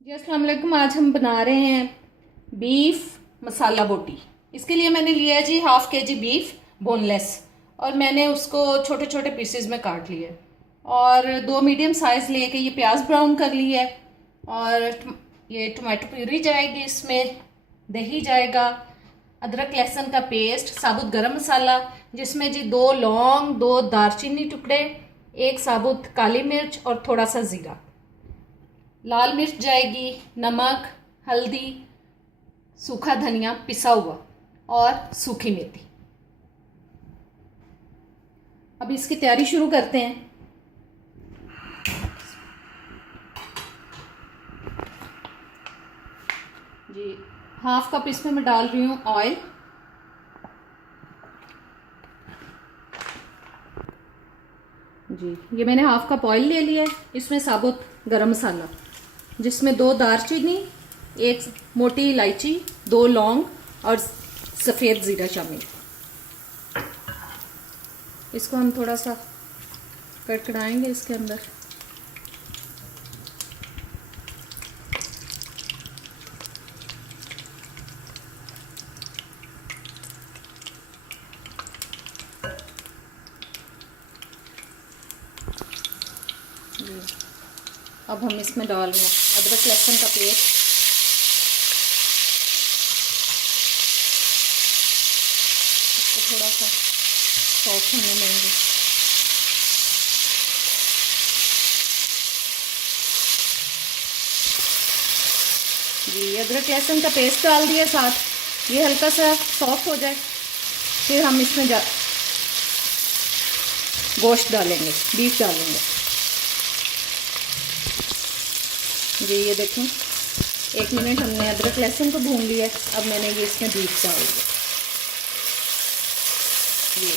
जी अस्सलाम वालेकुम। आज हम बना रहे हैं बीफ मसाला बोटी। इसके लिए मैंने लिया है जी 1/2 kg बीफ बोनलेस, और मैंने उसको छोटे छोटे पीसेस में काट लिया है। और 2 मीडियम साइज़ लेके ये प्याज ब्राउन कर ली है, और ये टमाटो प्यूरी जाएगी, इसमें दही जाएगा, अदरक लहसुन का पेस्ट, साबुत गरम मसाला जिसमें जी 2 लौंग, 2 दालचीनी टुकड़े, 1 साबुत काली मिर्च और थोड़ा सा ज़ीरा, लाल मिर्च जाएगी, नमक, हल्दी, सूखा धनिया पिसा हुआ और सूखी मेथी। अब इसकी तैयारी शुरू करते हैं। जी 1/2 कप इसमें मैं डाल रही हूँ ऑयल। जी ये मैंने 1/2 कप ऑयल ले लिया है। इसमें साबुत गरम मसाला जिसमें 2 दालचीनी, 1 मोटी इलायची, 2 लौंग और सफ़ेद ज़ीरा शामिल। इसको हम थोड़ा सा कड़कड़ाएंगे इसके अंदर। अब हम इसमें डाल रहे हैं अदरक लहसुन का पेस्ट, इसको थोड़ा सा सॉफ्ट होने देंगे। जी अदरक लहसुन का पेस्ट डाल दिया साथ, ये हल्का सा सॉफ्ट हो जाए फिर हम इसमें गोश्त डालेंगे, बीफ डालेंगे। जी ये देखें 1 मिनट हमने अदरक लहसुन को भून लिया है। अब मैंने ये इसमें बीफ डाल दिया। ये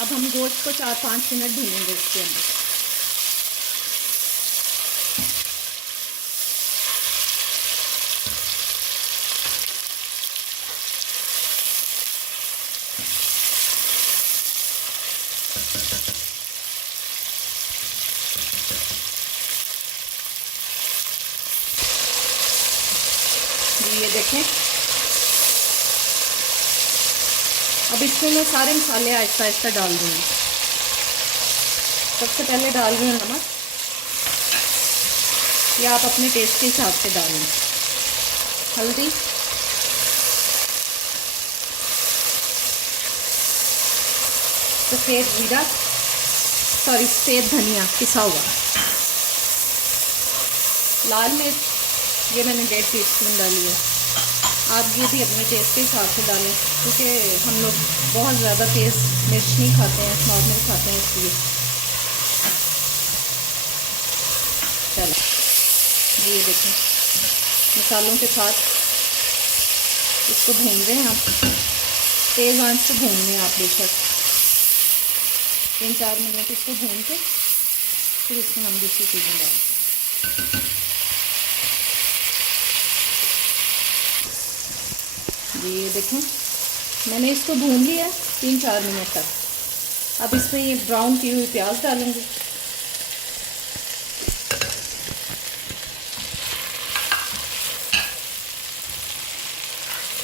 अब हम गोश्त को 4-5 मिनट भूनेंगे इसके अंदर। ये देखें अब इसमें मैं सारे मसाले आहिस्ता आहिस्ता डाल दूँगी। सबसे पहले डाल रही हूँ नमक, या आप अपने टेस्ट के हिसाब से डालें। हल्दी, सफ़ेद धनिया पिसा हुआ, लाल मिर्च ये मैंने 1.5 टीस्पून डाली है। आप ये भी अपने टेस्ट के हिसाब से डालें, क्योंकि हम लोग बहुत ज़्यादा तेज़ मिर्च नहीं खाते हैं, नॉर्मल खाते हैं इसलिए। चलो ये देखें मसालों के साथ इसको भून रहे हैं हम। तेज़ आंच से भूनने हैं आप बेशक। 3-4 मिनट इसको भून के फिर इसमें हम दूसरी चीज़ें डालते हैं। जी ये देखें मैंने इसको भून लिया 3-4 मिनट तक। अब इसमें ये ब्राउन की हुई प्याज डालेंगे,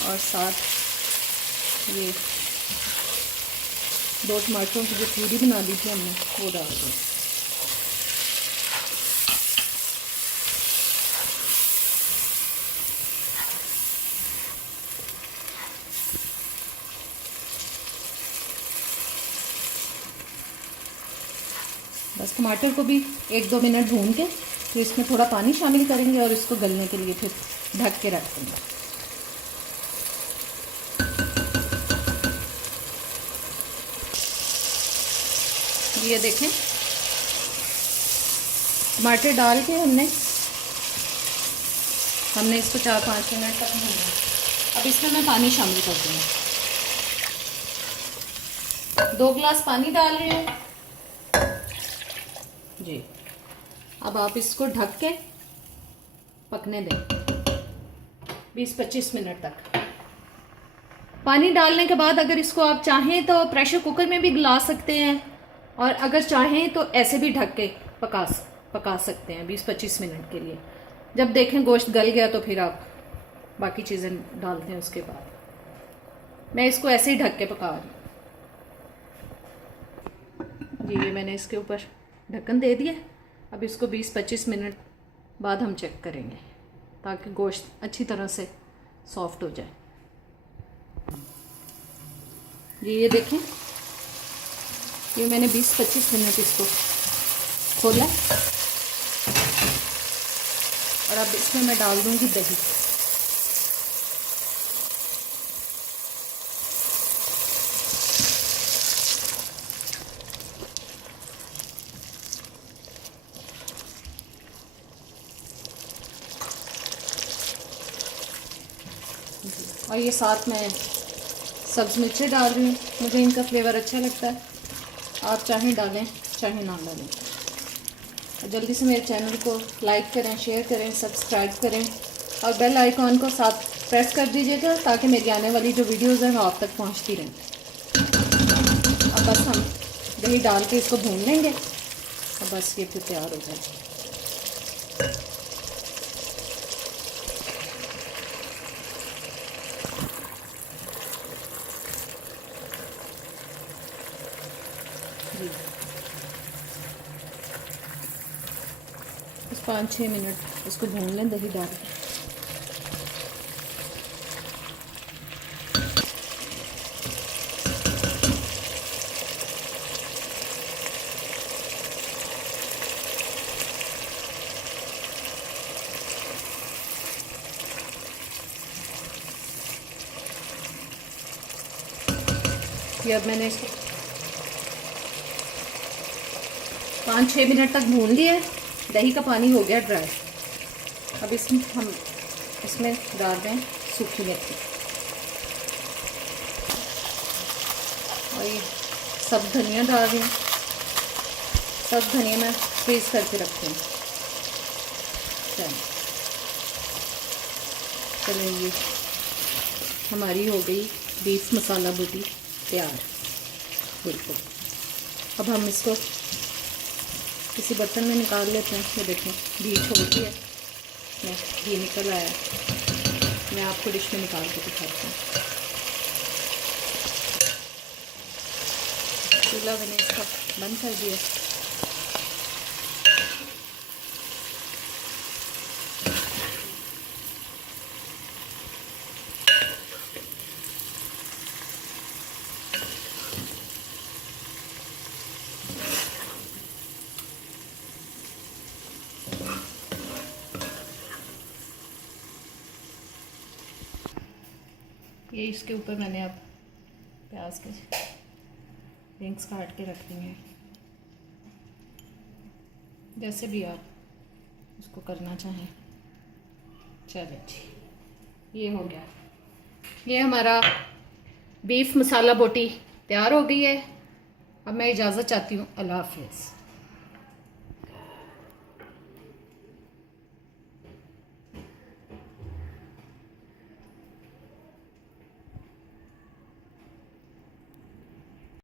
और साथ ये 2 टमाटरों की जो प्यूरी बना दी थी हमने वो डाल दें। बस टमाटर को भी 1-2 मिनट भून के फिर इसमें थोड़ा पानी शामिल करेंगे और इसको गलने के लिए फिर ढक के रख देंगे। ये देखें टमाटर डाल के हमने इसको 4-5 मिनट तक भूना। अब इसमें मैं पानी शामिल कर दूँगी। 2 गिलास पानी डाल रही हूँ जी। अब आप इसको ढक के पकने दें 20-25 मिनट तक। पानी डालने के बाद अगर इसको आप चाहें तो प्रेशर कुकर में भी गला सकते हैं, और अगर चाहें तो ऐसे भी ढक के पका सकते। पका सकते हैं 20-25 मिनट के लिए। जब देखें गोश्त गल गया तो फिर आप बाकी चीज़ें डालते हैं उसके बाद। मैं इसको ऐसे ही ढक के पका रही हूँ जी। ये मैंने इसके ऊपर ढक्कन दे दिया। अब इसको 20-25 मिनट बाद हम चेक करेंगे ताकि गोश्त अच्छी तरह से सॉफ्ट हो जाए जी। ये देखें, ये मैंने 20-25 मिनट इसको खोला और अब इसमें मैं डाल दूंगी दही। और ये साथ में सब्ज़ मिर्चें डाल रही हूँ, मुझे इनका फ्लेवर अच्छा लगता है। आप चाहें डालें चाहे ना डालें। जल्दी से मेरे चैनल को लाइक करें, शेयर करें, सब्सक्राइब करें और बेल आइकॉन को साथ प्रेस कर दीजिएगा ताकि मेरी आने वाली जो वीडियोज़ हैं वो आप तक पहुँचती रहें। अब बस हम दही डाल के इसको भून लेंगे और बस ये फिर तैयार हो जाएगा। बस 5-6 मिनट इसको भून लें दही डाल के। ये अब मैंने इसको 5-6 मिनट तक भून लिया। दही का पानी हो गया ड्राई। अब इसमें डाल दें सूखी मेथी और ये सब धनिया डाल दें। सब धनिया मैं फ्रीज करके रखती हूँ। चलिए ये हमारी हो गई बीफ मसाला बोटी तैयार बिल्कुल। अब हम इसको किसी बर्तन में निकाल लेते हैं। ये देखें घी छोड़ दिया, घी निकल आया। मैं आपको डिश में निकाल के दिखाती हूँ। चूल्हा मैंने इसका बंद कर दिया। ये इसके ऊपर मैंने अब प्याज के रिंग्स काट के रख दी हैं। जैसे भी आप उसको करना चाहें। चलिए जी, ये हो गया। ये हमारा बीफ मसाला बोटी तैयार हो गई है। अब मैं इजाज़त चाहती हूँ। अल्लाह हाफिज़।